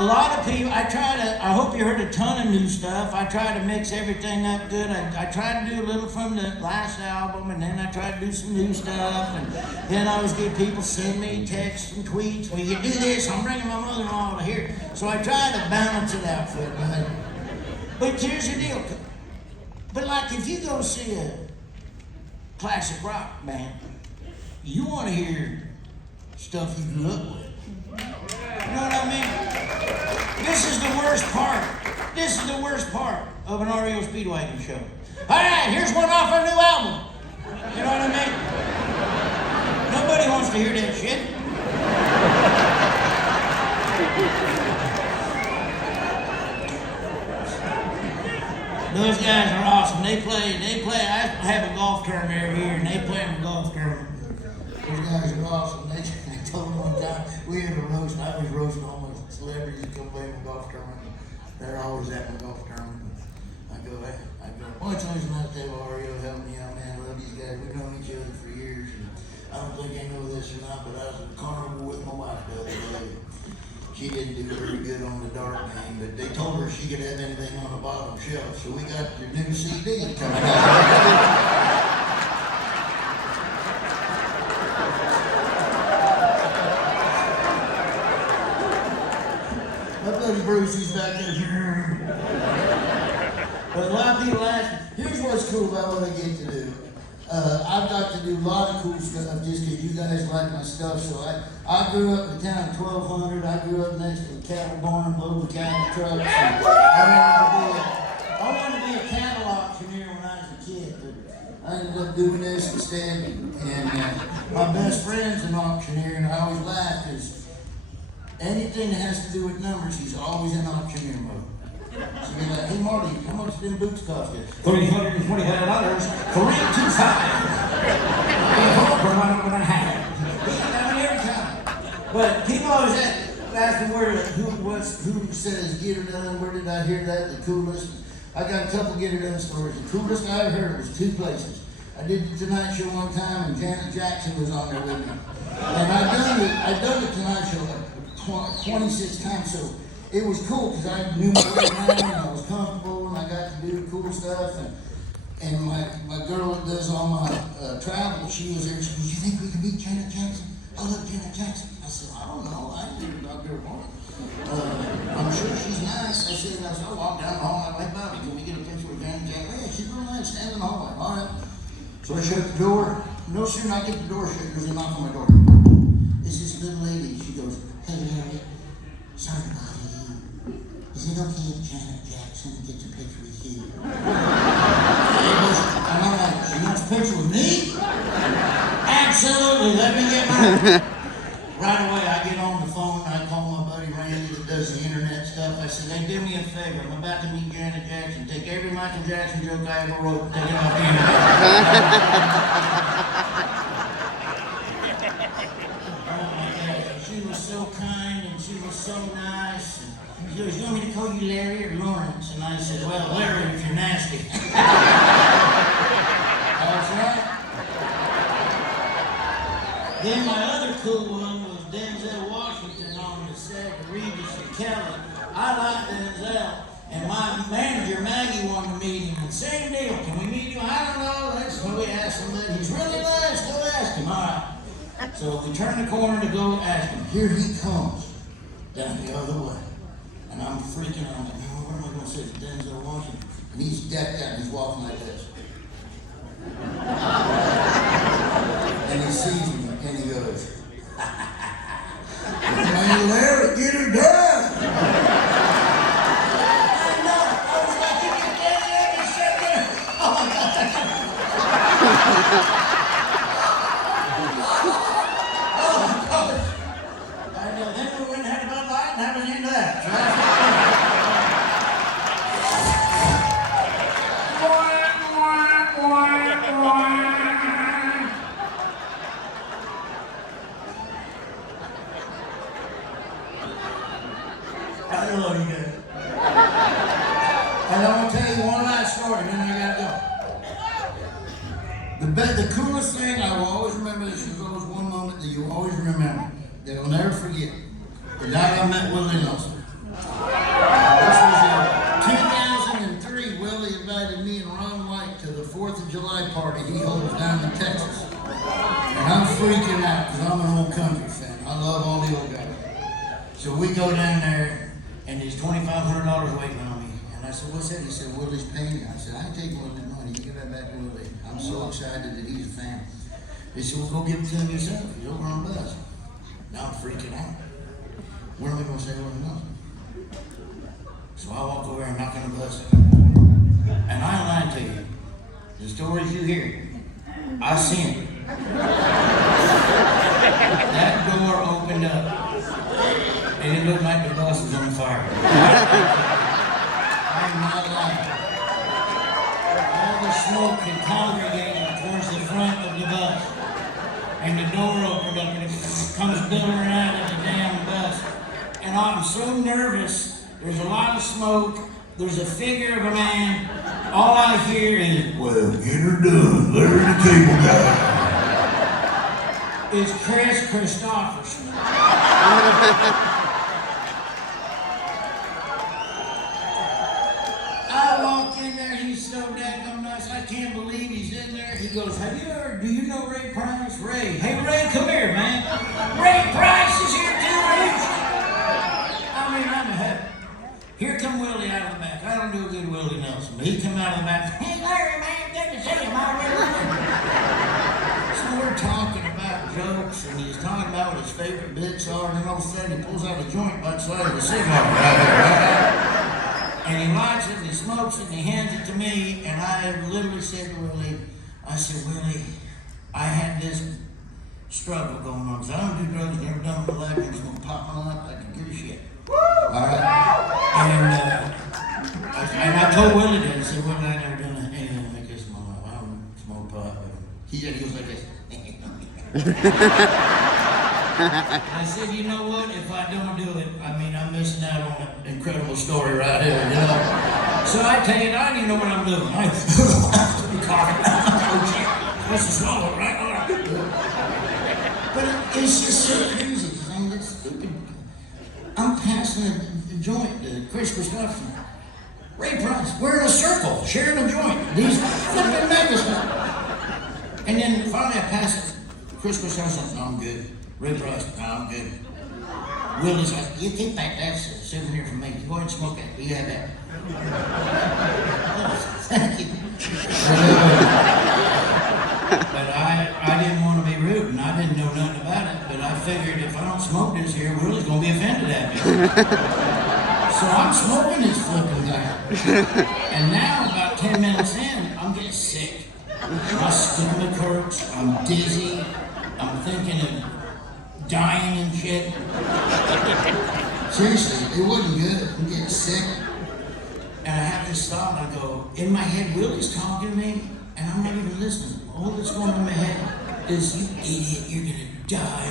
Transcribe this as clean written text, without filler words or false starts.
a lot of people, I hope you heard a ton of new stuff. I try to mix everything up good. I try to do a little from the last album, and then I try to do some new stuff, and then I always get people send me texts and tweets, well, you do this, I'm bringing my mother-in-law to here. So I try to balance it out for everybody. But here's the deal. But like if you go see a classic rock band, you want to hear stuff you grew up with. You know what I mean? This is the worst part. This is the worst part of an REO Speedwagon show. All right, here's one off our new album. You know what I mean? Nobody wants to hear that shit. Those guys are awesome. They play. I have a golf tournament every year, and they play in a golf tournament. Those guys are awesome. They told me one time, we had a roast, I was roasting all my celebrities that come play in the golf tournament. They're always at the golf tournament. I go, boy, it's always nice to have REO help me out, man. I love these guys. We've known each other for years. And I don't think they know this or not, but I was at the carnival with my wife the other day. She didn't do very good on the dart game, but they told her she could have anything on the bottom shelf. So we got the new CD coming out. Bruce, he's back there. But a lot of people ask me, here's what's cool about what I get to do. I've got to do a lot of cool stuff just because you guys like my stuff. So I grew up in the town of 1200. I grew up next to the cattle barn, loading cattle trucks. And I wanted to be a cattle auctioneer when I was a kid, but I ended up doing this instead. And my best friend's an auctioneer, and I always laugh because anything that has to do with numbers, he's always in auctioneer mode. So you're like, hey Marty, how much did them boots cost you? $325. $325. Every time. But people always ask me who says get her done, where did I hear that, the coolest? I got a couple get her done stories. The coolest I ever heard was two places. I did the Tonight Show one time, and Janet Jackson was on there with me. And I done the Tonight Show 26 times, so it was cool because I knew my way around and I was comfortable and I got to do cool stuff. And my girl that does all my travel, she was there. She goes, "You think we can beat Janet Jackson?" I love Janet Jackson. I said, "I don't know. I didn't talk to her once. I'm sure she's nice." I said, "I walked down the hall. I'm like, Bobby, can we get a picture with Janet Jackson?" "Yeah, she's real nice, standing in the hallway." "All right." So I shut the door. No sooner I get the door shut, there's a knock on my door. It's this little lady. She goes, "Hey, Larry, sorry to bother you. Is it okay if Janet Jackson gets a picture with you?" And I'm like, "She wants a picture with me?" "Absolutely, let me get mine." Right away, I get on the phone and I call my buddy Randy that does the internet stuff. I said, "Hey, do me a favor. I'm about to meet Janet Jackson. Take every Michael Jackson joke I ever wrote and take it off the internet." She was so kind and she was so nice. And she goes, "You want me to call you Larry or Lawrence?" And I said, "Well, Larry, if you're nasty." That's right. Then my other cool one was Denzel Washington on the set of Regis and Kelly. I like Denzel, and my manager Maggie wanted to meet him. And same deal, can we meet him? "I don't know." That's when we asked him that. "He's really nice, go ask him." All right. So we turn the corner to go ask him. Here he comes down the other way. And I'm freaking out. I'm like, "Oh, what am I going to say to Denzel Washington?" And he's decked out. He's walking like this. And he sees me and he goes, "Man, Larry, get her done." I know. I was like, "You get that in and sit there." Oh my God. Then we went and had a Bud Light, and that was the end of that. I love you guys. And I'm going to tell you one last story, and then I got to go. The coolest thing I will always remember, this is always one moment that you'll always remember, that I'll never forget. The night I met Willie Nelson. I love all the old guys. So we go down there, and there's $2,500 waiting on me. And I said, what's that? He said, Willie's paying. I said, I ain't taking Willie's money. You give that back to Willie. I'm so excited that he's a fan. They said, well, go give it to him yourself. He's over on the bus. Now I'm freaking out. When are we going to say Willie Nelson? So I walk over and knock on the bus. And I ain't lying to you. The stories you hear, I seen it. That door opened up, and it looked like the bus was on fire. I'm not lying. All the smoke had congregated towards the front of the bus, and the door opened up, and it comes billowing out of the damn bus. And I'm so nervous. There's a lot of smoke. There's a figure of a man. All I hear is, well, get her done. There's the cable guy. It's Chris Christopherson. I walk in there, he's so daggone nice, I can't believe he's in there. He goes, do you know Ray Price? Ray. Hey, Ray, come here, man. Ray Price is here too. I mean, I'm a head. Here come Willie out of the back. I don't do a good Willie Nelson, but he come out of the back. Hey, Larry, man, good to see you, my So we're talking about jokes, and he's talking about what his favorite bits are, and then all of a sudden he pulls out a joint by the side of the cigar. And he lights it, and he smokes it, and he hands it to me, and I literally said to Willie, I said, Willie, I had this struggle going on, because I don't do drugs, never done it in my life, I'm just going to pop my life, I can give a shit. Alright? And I told Willie that, I said, Willie, I never done anything like this in my life. I don't smoke pot. He goes like this. I said, you know what? If I don't do it, I mean, I'm missing out on an incredible story right here, you know? So I tell you, I don't even know what I'm doing. I'm coughing. Supposed to swallow, right? But it's just so crazy. I mean, it's stupid. I'm passing a joint to Chris Christopherson. Ray Price, we're in a circle, sharing a joint. These flipping megas. And then finally I pass it. Chris Christopherson, no, I'm good. Ray Price, no, I'm good. Willie's like, you keep that, that's a souvenir from me. You go ahead and smoke that. You have that. Oh, thank you. But I didn't want to be rude, and I didn't know nothing about it, but I figured if I don't smoke this here, Willie's going to be offended at me. So I'm smoking this flipping guy. And now, about 10 minutes in, I'm getting sick. My stomach hurts, I'm dizzy, I'm thinking of dying and shit. Seriously, it wasn't good. I'm getting sick. And I have this thought, I go, in my head, Willie's talking to me, and I'm not even listening. All that's going on in my head is, you idiot, you're gonna die.